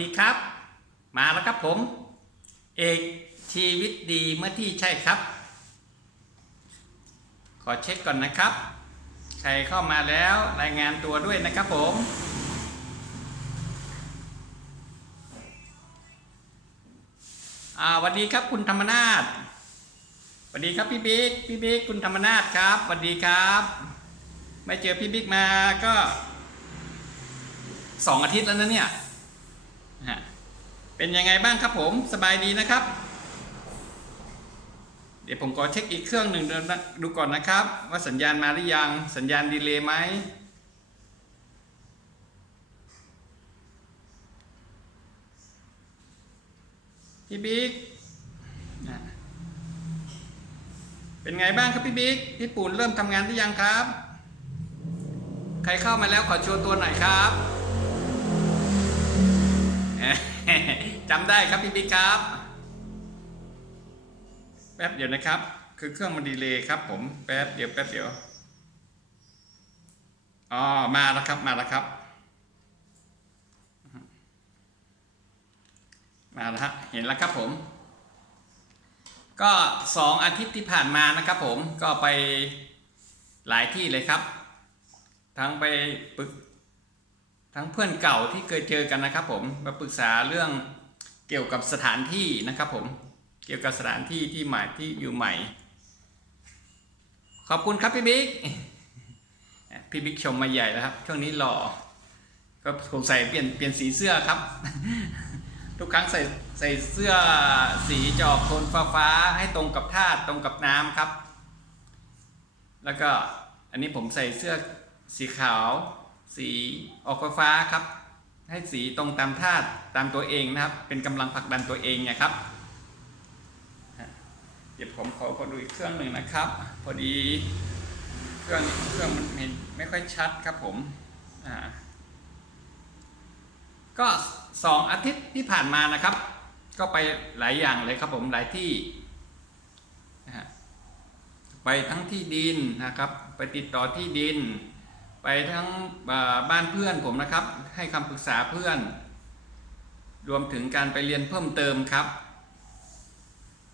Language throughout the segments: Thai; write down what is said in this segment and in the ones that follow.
ดีครับ มาแล้วครับผม เอกชีวิตดีเมื่อที่ใช่ครับ ขอเช็คก่อนนะครับ ใครเข้ามาแล้วรายงานตัวด้วยนะครับผมสวัสดีครับคุณธรรมนาถสวัสดีครับพี่บิ๊ก พี่บิ๊กคุณธรรมนาถครับสวัสดีครับ ไม่เจอพี่บิ๊กมาก็สองอาทิตย์แล้วนะเนี่ย เป็นยังไงบ้างครับผมสบายดีนะครับ เดี๋ยวผมขอเช็คอีกเครื่องหนึ่งดูก่อนนะครับ ว่าสัญญาณมาหรือยังสัญญาณดีเลย์ไหมพี่บิ๊กเป็นไงบ้างครับพี่บิ๊กพี่ปูนเริ่มทำงานหรือยังครับ ใครเข้ามาแล้วขอชว์ตัวหน่อยครับ จำได้ครับพี่บิ๊กครับ แป๊บเดียวนะครับ คือเครื่องมันดีเลย์ครับผมแป๊บเดียวแป๊บเดียวอ๋อมาแล้วครับมาแล้วครับ มาแล้วฮะเห็นแล้วครับผม ก็สองอาทิตย์ที่ผ่านมานะครับผมก็ไปหลายที่เลยครับ ทั้งไปปรึกทั้งเพื่อนเก่าที่เคยเจอกันนะครับผมมาปรึกษาเรื่อง เกี่ยวกับสถานที่นะครับผมเกี่ยวกับสถานที่ที่ใหม่ที่อยู่ใหม่ ขอบคุณครับพี่บิ๊กพี่บิ๊กชมมาใหญ่แล้วครับ ช่วงนี้หล่อก็สงสัยเปลี่ยนเปลี่ยนสีเสื้อครับ ทุกครั้งใส่ใส่เสื้อสีจอกโทนฟ้าฟ้าให้ตรงกับธาตุตรงกับน้ำครับ แล้วก็อันนี้ผมใส่เสื้อสีขาว สีออกฟ้าๆครับ ให้สีตรงตามธาตุตามตัวเองนะครับ เป็นกำลังผลักดันตัวเองเนะครับเดี๋ยวผมขอขอดูอีกเครื่องหนึ่งนะครับ พอดีเครื่องเครื่องมันเห็นไม่ค่อยชัดครับผมก็สองอาทิตย์ที่ผ่านมานะครับ ก็ไปหลายอย่างเลยครับผมหลายที่ไปทั้งที่ดินนะครับ ไปติดต่อที่ดิน ไปทั้งบ้านเพื่อนผมนะครับ ให้คำปรึกษาเพื่อน รวมถึงการไปเรียนเพิ่มเติมครับ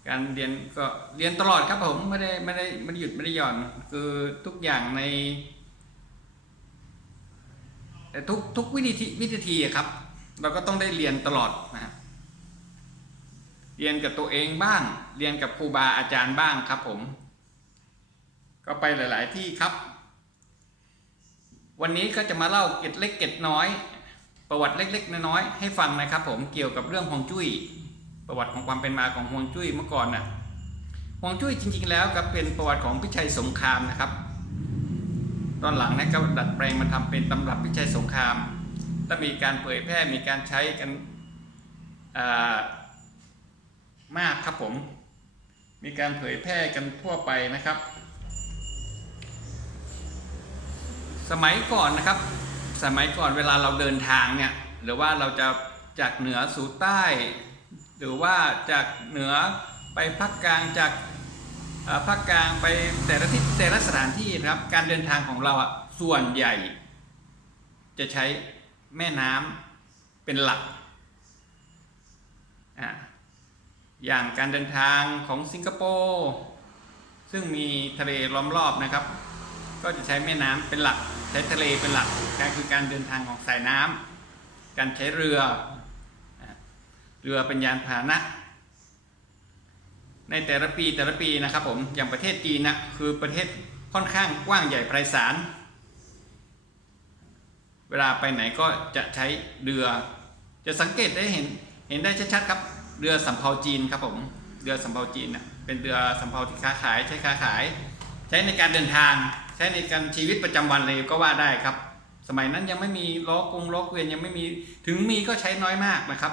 การเรียนก็เรียนตลอดครับผมไม่ได้ไม่ได้ไม่ได้หยุดไม่ได้หย่อนคือทุกอย่างในแต่ทุกทุกวิธีวิธีครับ เราก็ต้องได้เรียนตลอดนะฮะเรียนกับตัวเองบ้าง เรียนกับครูบาอาจารย์บ้างครับผม ก็ไปหลาย ๆ ที่ครับ วันนี้ก็จะมาเล่าเกร็ดเล็กเกร็ดน้อย ประวัติเล็ก ๆ น้อยๆให้ฟังนะครับ ผมเกี่ยวกับเรื่องฮวงจุ้ย ประวัติของความเป็นมาของฮวงจุ้ยเมื่อก่อนน่ะฮวงจุ้ยจริง ๆ แล้วก็เป็นประวัติของพิชัยสงครามนะครับ ตอนหลังนะก็ดัดแปลงมาทำเป็นตำรับพิชัยสงครามและมีการเผยแพร่มีการใช้กันมากครับผม มีการเผยแพร่กันทั่วไปนะครับ สมัยก่อนนะครับ สมัยก่อนเวลาเราเดินทางเนี่ยหรือว่าเราจะจากเหนือสู่ใต้ หรือว่าจากเหนือไปภาคกลางจากภาคกลางไปแต่ละทิศแต่ละสถานที่นะครับ การเดินทางของเราอะส่วนใหญ่ จะใช้แม่น้ำเป็นหลักอะอย่างการเดินทางของสิงคโปร์ซึ่งมีทะเลล้อมรอบนะครับ ก็จะใช้แม่น้ำเป็นหลัก ช้ทะเลเป็นหลักการคือการเดินทางของสายน้ำการใช้เรือ เรือเป็นยานพาหนะ ในแต่ละปีแต่ละปีนะครับผมอย่างประเทศจีนนะคือประเทศค่อนข้างกว้างใหญ่ไพศาลเวลาไปไหนก็จะใช้เรือ จะสังเกตได้เห็นเห็นได้ชัดๆครับเรือสำเภาจีนครับผมเรือสำเภาจีนนะเป็นเรือสำเภาที่ค้าขายใช้ค้าขาย ใช้ในการเดินทาง ใช้ในการชีวิตประจำวันเลยก็ว่าได้ครับ สมัยนั้นยังไม่มีล้อกงล้อเกวียนยังไม่มีถึงมีก็ใช้น้อยมากนะครับ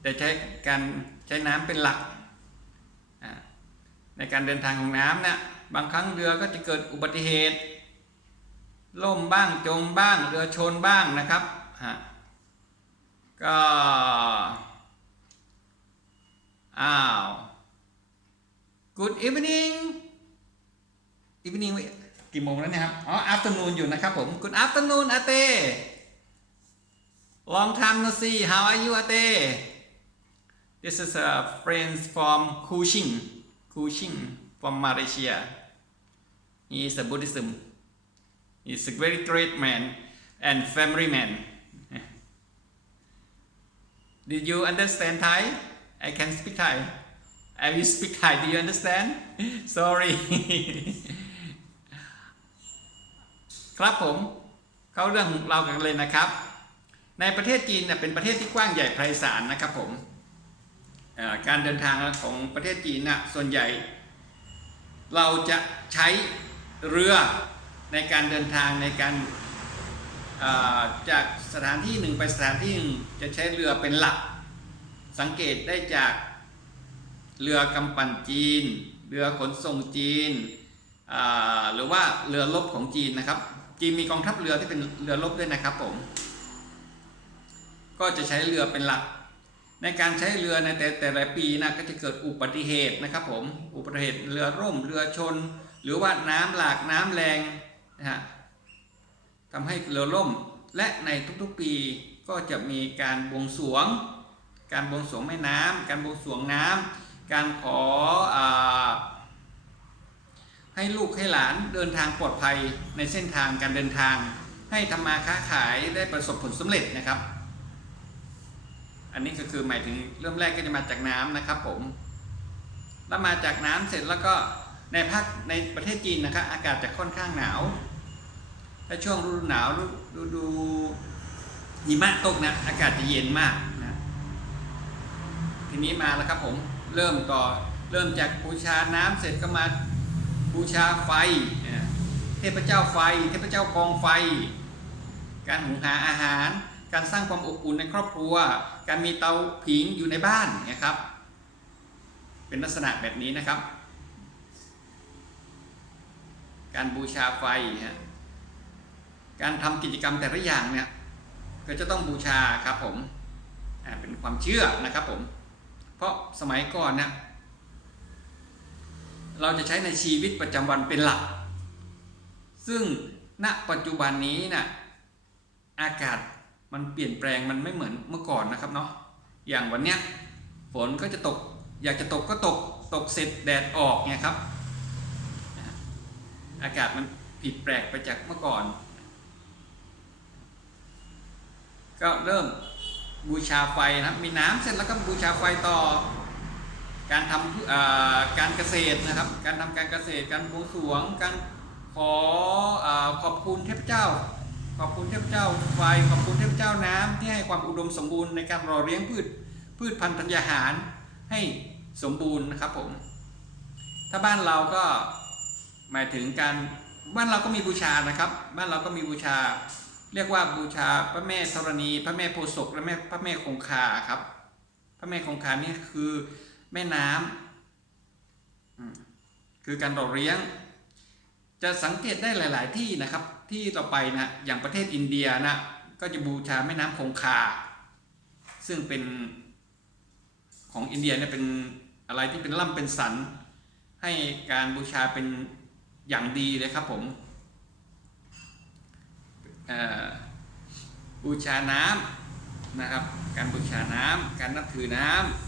แต่ใช้การใช้น้ำเป็นหลัก ในการเดินทางของน้ำเนี่ยบางครั้งเรือก็จะเกิดอุบัติเหตุ ล่มบ้างจมบ้างเรือชนบ้างนะครับฮะก็อ้าว Good evening evening กี่โมงแล้วเนี่ยครับ อ๋อ afternoon อยู่นะครับผม Good afternoon อาเต้ Long time no see. How are you, Ate? This is a friend from Kuching, Kuching from Malaysia. He is a Buddhism. He is a very great man and family man. Did you understand Thai? I can speak Thai. I will speak Thai. Do you understand? Sorry. ครับผมเข้าเรื่องของเรากันเลยนะครับ ในประเทศจีนเนี่ยเป็นประเทศที่กว้างใหญ่ไพศาลนะครับผมการเดินทางของประเทศจีนน่ะส่วนใหญ่ เราจะใช้เรือในการเดินทางในการจากสถานที่หนึ่งไปสถานที่หนึ่งจะใช้เรือเป็นหลัก สังเกตได้จากเรือกำปั่นจีน เรือขนส่งจีน หรือว่าเรือรบของจีนนะครับ จีนมีกองทัพเรือที่เป็นเรือรบด้วยนะครับผม ก็จะใช้เรือเป็นหลัก ในการใช้เรือในแต่แต่ละปีนะก็จะเกิดอุบัติเหตุนะครับผม อุบัติเหตุเรือร่มเรือชน หรือว่าน้ำหลากน้ำแรงนะฮะทำให้เรือล่ม และในทุกๆปีก็จะมีการบวงสรวง การบวงสรวงแม่น้ำการบวงสรวงน้ำการขออา ให้ลูกให้หลานเดินทางปลอดภัยในเส้นทางการเดินทาง ให้ทำมาค้าขายได้ประสบผลสำเร็จนะครับ อันนี้ก็คือหมายถึงเริ่มแรกก็จะมาจากน้ำนะครับผมแล้วมาจากน้ำเสร็จแล้วก็ในภาคในประเทศจีนนะครับอากาศจะค่อนข้างหนาวถ้าช่วงฤดูหนาวฤดูหิมะตกนะอากาศจะเย็นมากนะทีนี้มาแล้วครับผมเริ่มต่อเริ่มจากบูชาน้ำเสร็จก็มา บูชาไฟ เทพเจ้าไฟ เทพเจ้ากองไฟ การหุงหาอาหาร การสร้างความอบอุ่นในครอบครัว การมีเตาผิงอยู่ในบ้านนะครับ เป็นลักษณะแบบนี้นะครับ การบูชาไฟฮะการทำกิจกรรมแต่ละอย่างเนี่ยก็จะต้องบูชาครับผมเป็นความเชื่อนะครับผม เพราะสมัยก่อนเนี่ย เราจะใช้ในชีวิตประจำวันเป็นหลัก ซึ่งณปัจจุบันนี้น่ะอากาศมันเปลี่ยนแปลงมันไม่เหมือนเมื่อก่อนนะครับเนาะอย่างวันเนี้ยฝนก็จะตก อยากจะตกก็ตกตกเสร็จแดดออกเนี่ยครับ อากาศมันผิดแปลกไปจากเมื่อก่อน ก็เริ่มบูชาไฟนะมีน้ำเสร็จแล้วก็บูชาไฟต่อ การทำการเกษตรนะครับ การทำการเกษตร การบวงสรวง การขอขอบคุณเทพเจ้า ขอบคุณเทพเจ้าไฟ ขอบคุณเทพเจ้าน้ำที่ให้ความอุดมสมบูรณ์ในการรอเลี้ยงพืชพืชพันธุ์ธัญญาหารให้สมบูรณ์นะครับผม ถ้าบ้านเราก็หมายถึงการบ้านเราก็มีบูชานะครับ บ้านเราก็มีบูชา เรียกว่าบูชาพระแม่ธรณี พระแม่โพศกและแม่พระแม่คงคาครับ พระแม่คงคานี่คือ แม่น้ำคือการรอเลี้ยง จะสังเกตได้หลาย ๆ ที่นะครับ ที่เราไปนะอย่างประเทศอินเดียนะก็จะบูชาแม่น้ำคงคา ซึ่งเป็นของอินเดียเนี่ยเป็นอะไรที่เป็นล่ำเป็นสัน ให้การบูชาเป็นอย่างดีเลยครับผมบูชาน้ำนะครับ การบูชาน้ำการนับถือน้ำ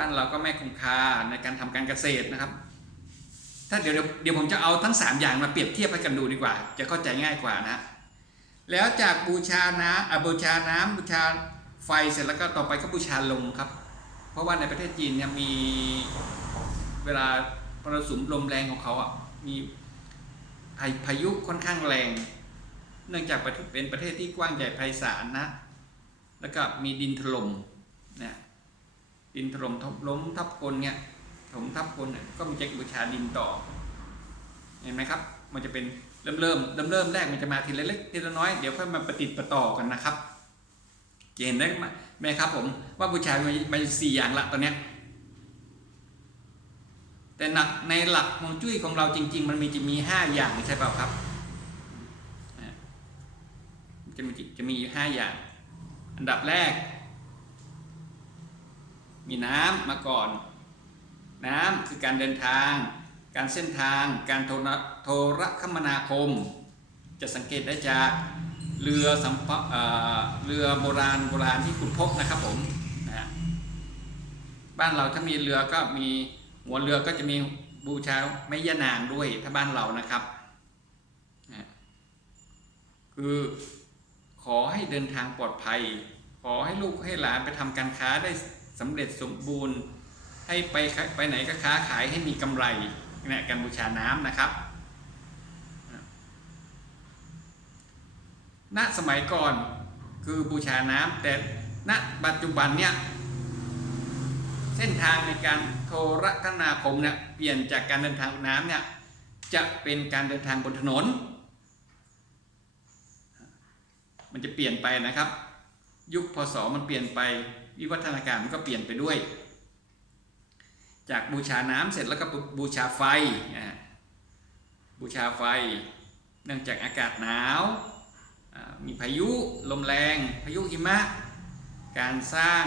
บ้านเราก็แม่คงคาในการทำการเกษตรนะครับ ถ้าเดี๋ยวเดี๋ยวผมจะเอาทั้ง 3 อย่างมาเปรียบเทียบให้กันดูดีกว่า จะเข้าใจง่ายกว่านะ แล้วจากบูชาน้ำอะบูชาน้ำบูชาไฟเสร็จแล้วก็ต่อไปก็บูชาลมครับ เพราะว่าในประเทศจีนเนี่ยมีเวลาปรสุมลมแรงของเขาอะมีพาพายุค่อนข้างแรง เนื่องจากประเทศเป็นประเทศที่กว้างใหญ่ไพศาลนะ แล้วก็มีดินถล่มเนี่ย ดินถล่มทับล้มทับคนเนี่ยถมทับคนเนี่ยก็มีเจะบูชาดินต่อ เห็นไหมครับ มันจะเป็นเริ่มเริ่มเริ่มเริ่มแรกมันจะมาทีละเล็กทีละน้อยเดี๋ยวค่อยมาประติดประต่อกันนะครับเห็นได้ไหมครับผมว่าบูชามามาสี่อย่างละตอนเนี้ยแต่หนักในหลักฮวงจุ้ยของเราจริง ๆ มันมีจะมีห้าอย่างใช่เปล่าครับจะมีจะมีห้าอย่าง อันดับแรก มีน้ำมาก่อน น้ำคือการเดินทาง การเส้นทาง การโทรโทรคมนาคม จะสังเกตได้จากเรือสัมปเอ่อเรือโบราณโบราณที่ขุดพบนะครับผมนะฮะบ้านเราถ้ามีเรือก็มีหัวเรือก็จะมีบูชาแม่ย่านางด้วยถ้าบ้านเรานะครับนะคือขอให้เดินทางปลอดภัย ขอให้ลูกให้หลานไปทำการค้าได้ สำเร็จสมบูรณ์ ให้ไปไปไหนก็ค้าขายให้มีกำไรเนี่ยการบูชาน้ำนะครับณสมัยก่อนคือบูชาน้ำแต่ณปัจจุบันเนี่ยเส้นทางในการโทรคมนาคมเนี่ยเปลี่ยนจากการเดินทางน้ำเนี่ยจะเป็นการเดินทางบนถนน มันจะเปลี่ยนไปนะครับ ยุคพศมันเปลี่ยนไป วิวัฒนาการมันก็เปลี่ยนไปด้วย จากบูชาน้ำเสร็จแล้วก็บูชาไฟอ่าบูชาไฟ เนื่องจากอากาศหนาวมีพายุลมแรง พายุหิมะ การสร้าง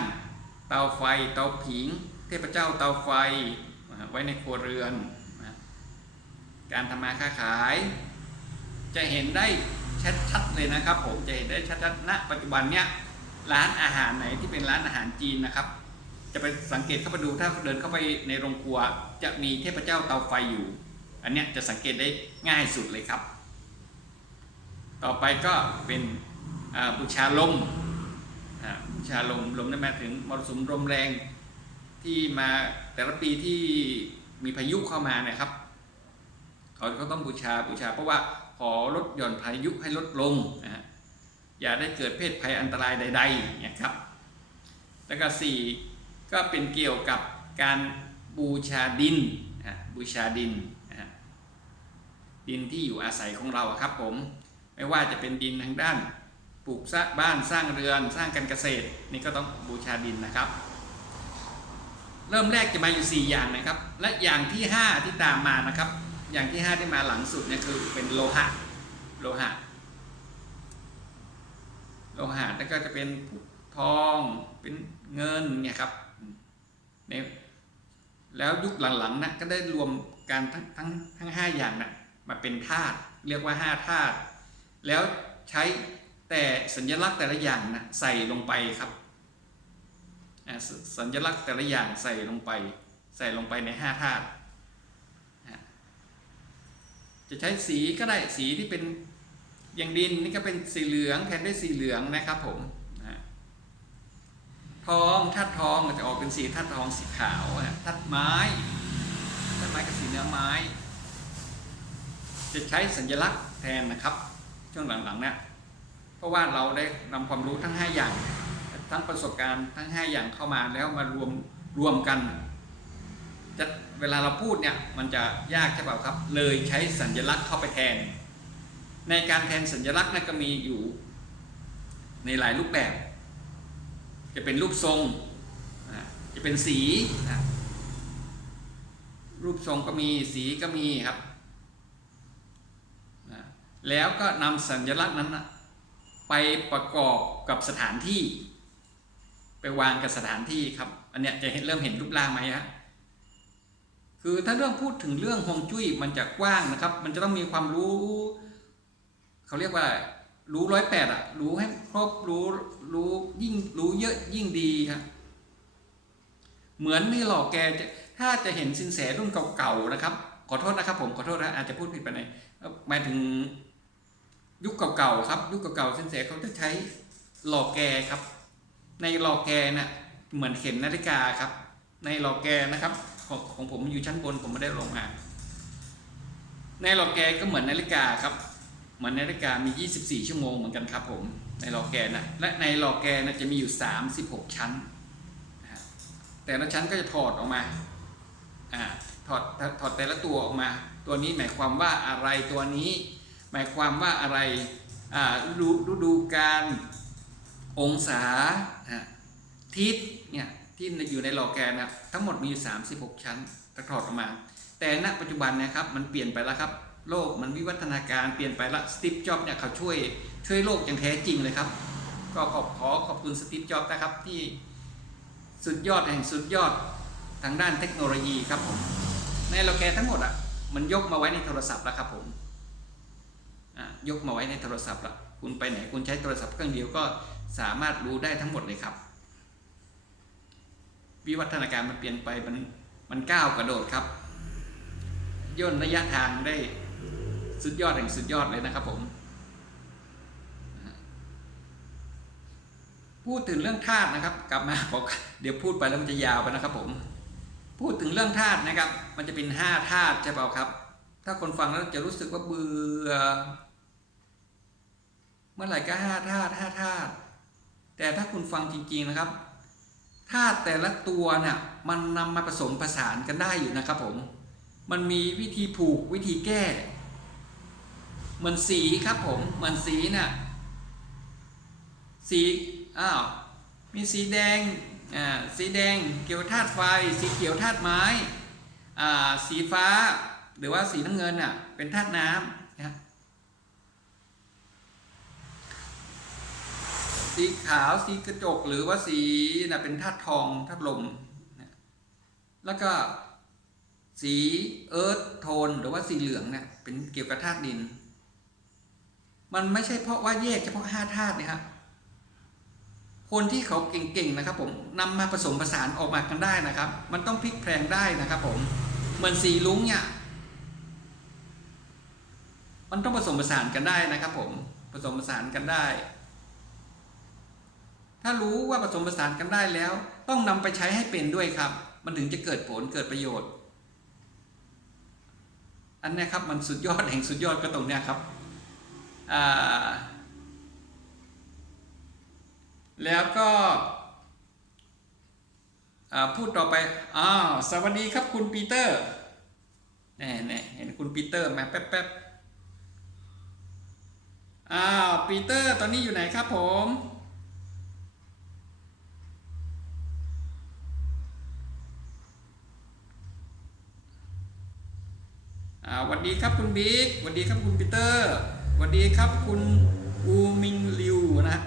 เตาไฟเตาผิง เทพเจ้าเตาไฟไว้ในครัวเรือน การทำมาค้าขาย จะเห็นได้ชัดๆเลยนะครับผมจะเห็นได้ชัดๆณปัจจุบันเนี้ย ร้านอาหารไหนที่เป็นร้านอาหารจีนนะครับ จะไปสังเกตเข้าไปดูถ้าเดินเข้าไปในโรงครัว จะมีเทพเจ้าเตาไฟอยู่ อันเนี้ยจะสังเกตได้ง่ายสุดเลยครับ ต่อไปก็เป็นบูชาลมบูชาลมลมได้หมายถึงมรสุมลมแรงที่มาแต่ละปีที่มีพายุเข้ามาเนี่ยครับเขาก็ต้องบูชาบูชาเพราะว่าขอลดหย่อนพายุให้ลดลงนะฮะ อย่าได้เกิดเพศภัยอันตรายใดๆเนี่ยครับ แล้วก็สี่ก็เป็นเกี่ยวกับการบูชาดินอะบูชาดินนะฮะดินที่อยู่อาศัยของเราครับผม ไม่ว่าจะเป็นดินทางด้านปลูกสร้างบ้านสร้างเรือนสร้างการเกษตร นี่ก็ต้องบูชาดินนะครับ เริ่มแรกจะมาอยู่ 4 อย่างนะครับ และอย่างที่ 5 ที่ตามมานะครับ อย่างที่ 5 ที่มาหลังสุดเนี่ยคือเป็นโลหะโลหะ โลหะแล้วก็จะเป็นทองเป็นเงินเนี่ยครับเนี่ยแล้วยุคหลังๆนะก็ได้รวมการทั้งทั้งทั้งห้าอย่างนะมาเป็นธาตุเรียกว่าห้าธาตุแล้วใช้แต่สัญลักษณ์แต่ละอย่างนะใส่ลงไปครับสัญลักษณ์แต่ละอย่างใส่ลงไป ใส่ลงไปในห้าธาตุจะใช้สีก็ได้สีที่เป็น อย่างดินนี่ก็เป็นสีเหลืองแทนด้วยสีเหลืองนะครับผมทองธาตุทองจะออกเป็นสีธาตุทองสีขาวธาตุไม้ธาตุไม้กับสีเนื้อไม้ จะใช้สัญลักษณ์แทนนะครับ ช่วงหลังๆเนี่ยเพราะว่าเราได้นำความรู้ทั้ง 5 อย่าง ทั้งประสบการณ์ทั้ง 5 อย่างเข้ามาแล้วมารวมรวมกันจะเวลาเราพูดเนี่ยมันจะยากใช่เปล่าครับ เลยใช้สัญลักษณ์เข้าไปแทน ในการแทนสัญลักษณ์นั่นก็มีอยู่ในหลายรูปแบบ จะเป็นรูปทรง จะเป็นสีรูปทรงก็มีสีก็มีครับนะแล้วก็นำสัญลักษณ์นั้นนะไปประกอบกับสถานที่ ไปวางกับสถานที่ครับ อันเนี้ยจะเห็นเริ่มเห็นรูปร่างไหมฮะคือถ้าเรื่องพูดถึงเรื่องฮวงจุ้ยมันจะกว้างนะครับ มันจะต้องมีความรู้ เขาเรียกว่ารู้ร้อยแปดอะรู้ให้ครบรู้รู้ยิ่งรู้เยอะยิ่งดีครับเหมือนนี่หลอกแกจะถ้าจะเห็นสินแสรุ่นเก่าๆนะครับ ขอโทษนะครับ ผมขอโทษนะอาจจะพูดผิดไปหน่อยหมายถึงยุคเก่าๆครับ ยุคเก่าๆสินแสเขาจะใช้หลอกแกครับ ในหลอกแกน่ะเหมือนเข็มนาฬิกาครับ ในหลอกแกนะครับ ของของผมอยู่ชั้นบนผมไม่ได้ลงมาในหลอกแกก็เหมือนนาฬิกาครับ เหมือนนาฬิกามี 24 ชั่วโมงเหมือนกันครับผมในหลอกแกนะและในหลอกแกนะจะมีอยู่ 36 ชั้นนะแต่ละชั้นก็จะถอดออกมาอ่าถอดถอดแต่ละตัวออกมา ตัวนี้หมายความว่าอะไรตัวนี้ หมายความว่าอะไรอ่าฤดูดูการองศาทิศเนี่ยที่อยู่ในหลอแกนนะทั้งหมดมีอยู่36 ชั้นถ้าถอดออกมา แต่ณปัจจุบันนะครับมันเปลี่ยนไปแล้วครับ โลกมันวิวัฒนาการเปลี่ยนไปละสตีฟจ็อบเนี่ยเขาช่วยช่วยโลกอย่างแท้จริงเลยครับ ก็ขอบขอขอบคุณสตีฟจ็อบนะครับที่สุดยอดแห่งสุดยอดทางด้านเทคโนโลยีครับผมในโลแกนทั้งหมดอะมันยกมาไว้ในโทรศัพท์แล้วครับผมยกมาไว้ในโทรศัพท์ล้วคุณไปไหนคุณใช้โทรศัพท์เครื่องเดียวก็สามารถรู้ได้ทั้งหมดเลยครับ วิวัฒนาการมันเปลี่ยนไปมันมันก้าวกระโดดครับ ย่นระยะทางได้ สุดยอดแห่งสุดยอดเลยนะครับผมพูดถึงเรื่องธาตุนะครับ กลับมาบอกเดี๋ยวพูดไปแล้วมันจะยาวไปนะครับผม พูดถึงเรื่องธาตุนะครับ มันจะเป็นห้าธาตุใช่เปล่าครับ ถ้าคนฟังแล้วจะรู้สึกว่าเบื่อ เมื่อไหร่ก็ห้าธาตุห้าธาตุแต่ถ้าคุณฟังจริง ๆนะครับธาตุแต่ละตัวเนี่ยมันนำมาผสมผสานกันได้อยู่นะครับผม มันมีวิธีผูกวิธีแก้ เหมือนสีครับผม เหมือนสีน่ะสีอ้าวมีสีแดงอ่าสีแดงเกี่ยวธาตุไฟ สีเขียวธาตุไม้อ่าสีฟ้าหรือว่าสีน้ำเงินอะเป็นธาตุน้ำนะสีขาวสีกระจกหรือว่าสีน่ะเป็นธาตุทองธาตุลมนะแล้วก็สีเอิร์ธโทนหรือว่าสีเหลืองเนี่ยเป็นเกี่ยวกับธาตุดิน มันไม่ใช่เพราะว่าแยกเฉพาะห้าธาตุนะครับคนที่เขาเก่งๆนะครับ ผมนำมาผสมผสานออกมากันได้นะครับ มันต้องพลิกแพลงได้นะครับ ผมเหมือนสีลุ้งเนี่ยมันต้องผสมผสานกันได้นะครับ ผมผสมผสานกันได้ ถ้ารู้ว่าผสมผสานกันได้แล้ว ต้องนำไปใช้ให้เป็นด้วยครับ มันถึงจะเกิดผลเกิดประโยชน์ อันนี้ครับมันสุดยอดแห่งสุดยอดก็ตรงเนี้ยครับ แล้วก็พูดต่อไป อ้าว สวัสดีครับคุณปีเตอร์แน่แน่เห็นคุณปีเตอร์มาแป๊บแป๊บอ้าว ปีเตอร์ ตอนนี้อยู่ไหนครับผม อ่าสวัสดีครับคุณบิ๊กสวัสดีครับคุณปีเตอร์ วัสดีครับคุณอูมิงลิวนะ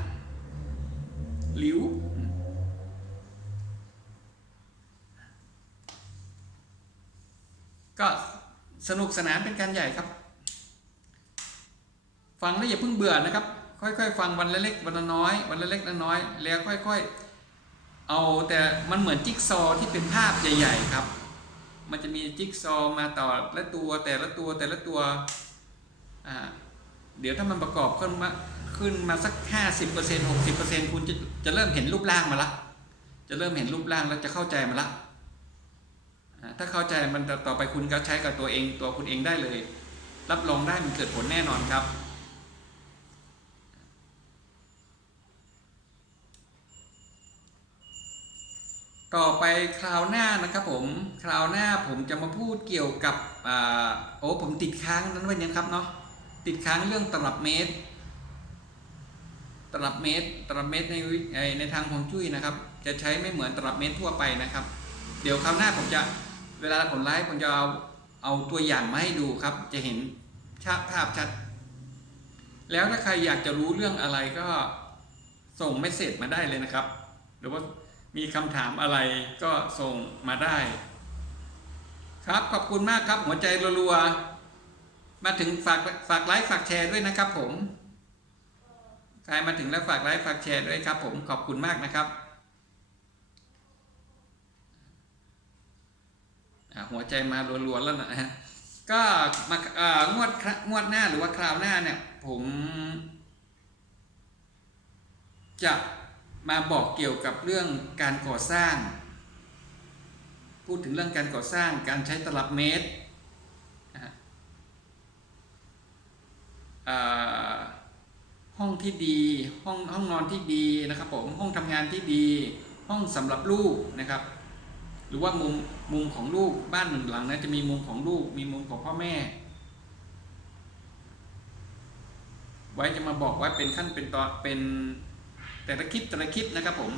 หลิวก็สนุกสนานเป็นการใหญ่ครับ ฟังแล้วอย่าเพิ่งเบื่อนะครับ ค่อยๆ ฟังวันละเล็กวันละน้อย วันละเล็กละน้อย แล้วค่อย ๆ เอาแต่มันเหมือนจิ๊กซอว์ที่เป็นภาพใหญ่ ๆ ครับ มันจะมีจิ๊กซอว์มาต่อละตัวแต่ละตัวแต่ละตัวอ่า เดี๋ยวถ้ามันประกอบขึ้นมาขึ้นมาสักห้าสิบเปอร์เซ็นหกสิบเปอร์เซ็นคุณจะจะเริ่มเห็นรูปร่างมาละ จะเริ่มเห็นรูปร่างแล้วจะเข้าใจมาละ ถ้าเข้าใจมันต่อต่อไปคุณก็ใช้กับตัวเองตัวคุณเองได้เลย รับรองได้มันเกิดผลแน่นอนครับต่อไปคราวหน้านะครับผมคราวหน้าผมจะมาพูดเกี่ยวกับอโอ้ผมติดค้างนั้นไว้เนี่ยครับเนาะ ติดค้างเรื่องตลับเมตร ตลับเมตร ตลับเมตรในในทางฮวงจุ้ยนะครับ จะใช้ไม่เหมือนตลับเมตรทั่วไปนะครับ เดี๋ยวคราวหน้าผมจะเวลาผมไลฟ์ผมจะเอาเอาตัวอย่างมาให้ดูครับ จะเห็นชาภาพชัด แล้วถ้าใครอยากจะรู้เรื่องอะไรก็ส่งเมสเซจมาได้เลยนะครับ หรือว่ามีคำถามอะไรก็ส่งมาได้ ครับขอบคุณมากครับหัวใจรัวๆ มาถึงฝากฝากไลค์ฝากแชร์ด้วยนะครับผมใครมาถึงแล้วฝากไลค์ฝากแชร์ด้วยครับผมขอบคุณมากนะครับหัวใจมารัวๆแล้วนะฮะก็มางวดงวดหน้าหรือว่าคราวหน้าเนี่ยผม จะมาบอกเกี่ยวกับเรื่องการก่อสร้าง พูดถึงเรื่องการก่อสร้างการใช้ตลับเมตรนะฮะอ่า ห้องที่ดีห้องห้องนอนที่ดีนะครับผมห้องทำงานที่ดี ห้องสำหรับลูกนะครับ หรือว่ามุมมุมของลูกบ้านหนึ่งหลังนะจะมีมุมของลูกมีมุมของพ่อแม่ ไว้จะมาบอกว่าเป็นขั้นเป็นตอนเป็นแต่ละคลิปแต่ละคลิปนะครับผม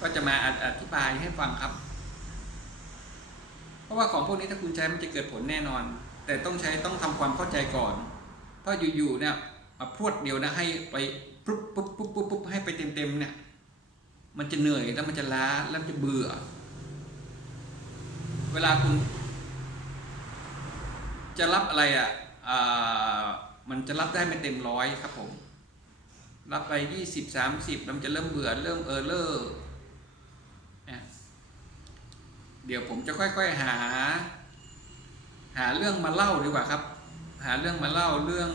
ก็จะมาอธิบายให้ฟังครับ เพราะว่าของพวกนี้ถ้าคุณใช้มันจะเกิดผลแน่นอน แต่ต้องใช้ต้องทำความเข้าใจก่อน เพราะอยู่ๆเนี่ยมาพรวดเดียวนะให้ไปปุ๊บปุ๊บปุ๊บปุ๊บปุ๊บให้ไปเต็มๆเนี่ย มันจะเหนื่อยแล้วมันจะล้าแล้วจะเบื่อ เวลาคุณ จะรับอะไรอะมันจะรับได้ไม่เต็มร้อยครับผม รับไปยี่สิบสามสิบมันจะเริ่มเบื่อเริ่มเออเลอร์เดี๋ยวผมจะค่อย ๆ หา หาเรื่องมาเล่าดีกว่าครับ หาเรื่องมาเล่าเรื่อง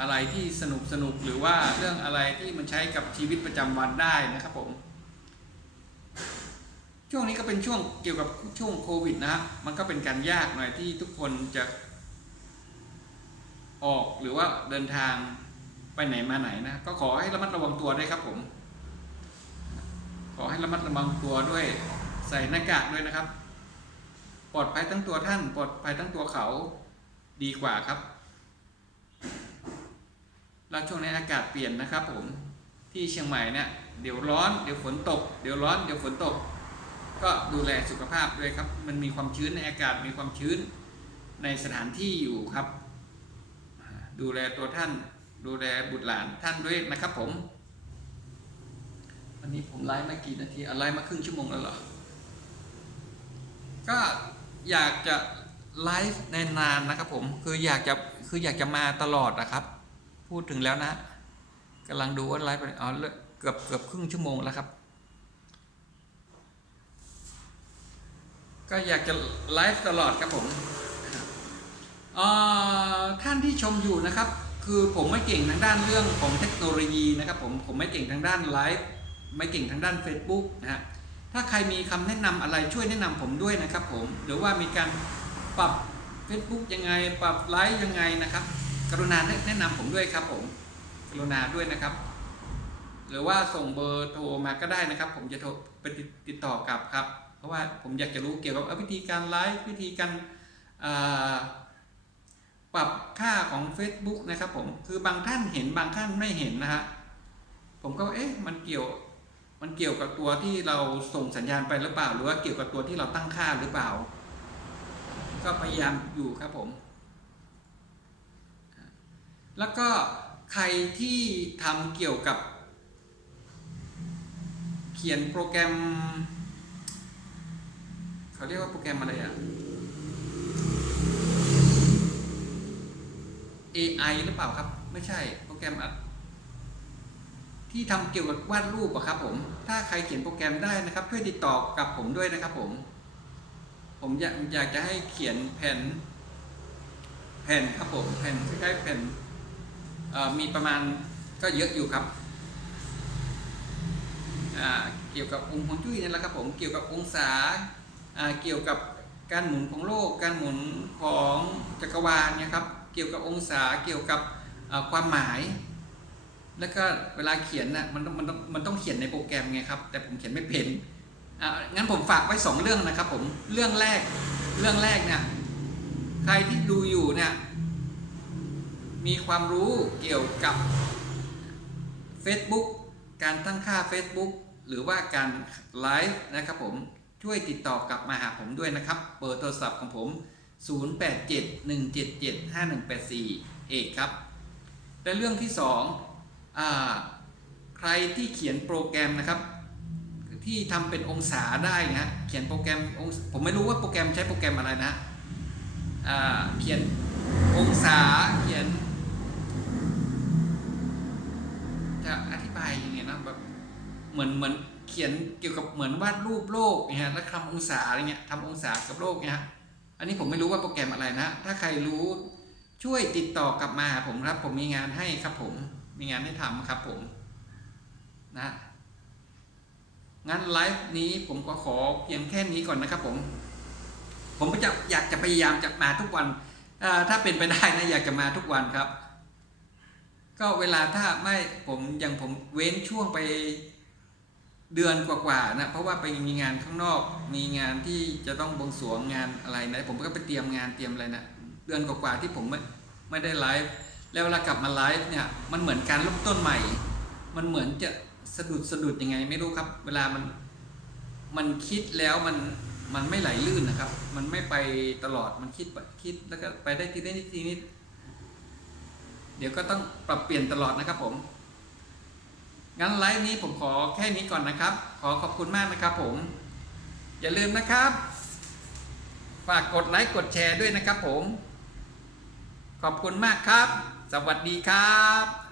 อะไรที่สนุกสนุกหรือว่าเรื่องอะไรที่มันใช้กับชีวิตประจำวันได้นะครับผม ช่วงนี้ก็เป็นช่วงเกี่ยวกับช่วงโควิดนะฮะมันก็เป็นการยากหน่อยที่ทุกคนจะออกหรือว่าเดินทางไปไหนมาไหนนะ ก็ขอให้ระมัดระวังตัวด้วยครับผม ขอให้ระมัดระวังตัวด้วยใส่หน้ากากด้วยนะครับ ปลอดภัยทั้งตัวท่าน ปลอดภัยทั้งตัวเขาดีกว่าครับ แล้วช่วงนี้อากาศเปลี่ยนนะครับ ผมที่เชียงใหม่เนี่ยเดี๋ยวร้อนเดี๋ยวฝนตก เดี๋ยวร้อนเดี๋ยวฝนตก ก็ดูแลสุขภาพด้วยครับ มันมีความชื้นในอากาศมีความชื้นในสถานที่อยู่ครับ ดูแลตัวท่าน ดูแลบุตรหลานท่านด้วยนะครับ ผมวันนี้ผมไลฟ์มากี่นาทีอะไรมาครึ่งชั่วโมงแล้วเหรอก็ อยากจะไลฟ์ในนานๆนะครับผมคืออยากจะคืออยากจะมาตลอดนะครับ พูดถึงแล้วนะกำลังดูว่าไลฟ์ไปอ๋อเกือบเกือบครึ่งชั่วโมงแล้วครับ ก็อยากจะไลฟ์ตลอดครับผมท่านที่ชมอยู่นะครับ คือผมไม่เก่งทางด้านเรื่องของเทคโนโลยีนะครับผมผมไม่เก่งทางด้านไลฟ์ไม่เก่งทางด้าน Facebook นะฮะ ถ้าใครมีคำแนะนำอะไรช่วยแนะนำผมด้วยนะครับผมหรือว่ามีการปรับ Facebook ยังไง ปรับไลฟ์ยังไงนะครับ กรุณาแนะนำผมด้วยครับผม กรุณาด้วยนะครับ หรือว่าส่งเบอร์โทรมาก็ได้นะครับ ผมจะโทรไปติดติดต่อกลับครับ เพราะว่าผมอยากจะรู้เกี่ยวกับวิธีการไลฟ์วิธีการปรับค่าของ Facebook นะครับผมคือบางท่านเห็นบางท่านไม่เห็นนะฮะผมก็เอ๊ะมันเกี่ยว มันเกี่ยวกับตัวที่เราส่งสัญญาณไปหรือเปล่า หรือว่าเกี่ยวกับตัวที่เราตั้งค่าหรือเปล่า ก็พยายามอยู่ครับผม แล้วก็ใครที่ทำเกี่ยวกับ เขียนโปรแกรม เขาเรียกว่าโปรแกรมอะไรอะ AI หรือเปล่าครับ ไม่ใช่โปรแกรมอะ ที่ทำเกี่ยวกับวาดรูปอะครับผม ถ้าใครเขียนโปรแกรมได้นะครับ ช่วยติดต่อกับผมด้วยนะครับผม ผมอยากอยากจะให้เขียนแผ่น แผ่นครับผม แผ่นคล้ๆแผ่นมีประมาณก็เยอะอยู่ครับ เกี่ยวกับองค์ฮวงจุ้ยนี่แหละครับผม เกี่ยวกับองศา เกี่ยวกับการหมุนของโลก การหมุนของจักรวาลเนี่ยครับ เกี่ยวกับองศา เกี่ยวกับความหมาย แล้วก็เวลาเขียนน่ะมันต้องมันต้องมันต้องเขียนในโปรแกรมไงครับ แต่ผมเขียนไม่เป็นอ่างั้นผมฝากไว้สองเรื่องนะครับผมเรื่องแรกเรื่องแรกเนี่ยใครที่ดูอยู่เนี่ยมีความรู้เกี่ยวกับ Facebook การตั้งค่า Facebook หรือว่าการไลฟ์นะครับผมช่วยติดต่อกลับมาหาผมด้วยนะครับเบอร์โทรศัพท์ของผม 0871775184 เอกครับและเรื่องที่สอง ใครที่เขียนโปรแกรมนะครับ ที่ทำเป็นองศาได้นะเขียนโปรแกรมองผมไม่รู้ว่าโปรแกรมใช้โปรแกรมอะไรนะเขียนองศาเขียน จะอธิบายยังไงนะแบบเหมือนเหมือนเขียนเกี่ยวกับเหมือนวาดรูปโลกเนี่ยแล้วทำองศาอะไรเงี้ยทำองศากับโลกเนี่ยฮะอันนี้ผมไม่รู้ว่าโปรแกรมอะไรนะ ถ้าใครรู้ช่วยติดต่อกลับมาผมครับ ผมมีงานให้ครับผม มีงานให้ทำครับผมนะงั้นไลฟ์นี้ผมก็ขอเพียงแค่นี้ก่อนนะครับผม ผมจะอยากจะพยายามจะมาทุกวันถ้าเป็นไปได้นะอยากจะมาทุกวันครับ ก็เวลาถ้าไม่ผมอย่างผมเว้นช่วงไปเดือนกว่าๆนะเพราะว่าไปมีงานข้างนอก มีงานที่จะต้องบวงสรวงงานอะไรนะผมก็ไปเตรียมงานเตรียมอะไรนะเดือนกว่าๆที่ผมไม่ไม่ได้ไลฟ์ แล้วเวลากลับมาไลฟ์เนี่ยมันเหมือนการเริ่มต้นใหม่ มันเหมือนจะสะดุดสะดุดยังไงไม่รู้ครับ เวลามันมันคิดแล้วมันมันไม่ไหลลื่นนะครับ มันไม่ไปตลอดมันคิดคิดแล้วก็ไปได้ทีนิดทีนิดเดี๋ยวก็ต้องปรับเปลี่ยนตลอดนะครับผม งั้นไลฟ์นี้ผมขอแค่นี้ก่อนนะครับ ขอขอบคุณมากนะครับผม อย่าลืมนะครับ ฝากกดไลค์กดแชร์ด้วยนะครับผม ขอบคุณมากครับ สวัสดีครับ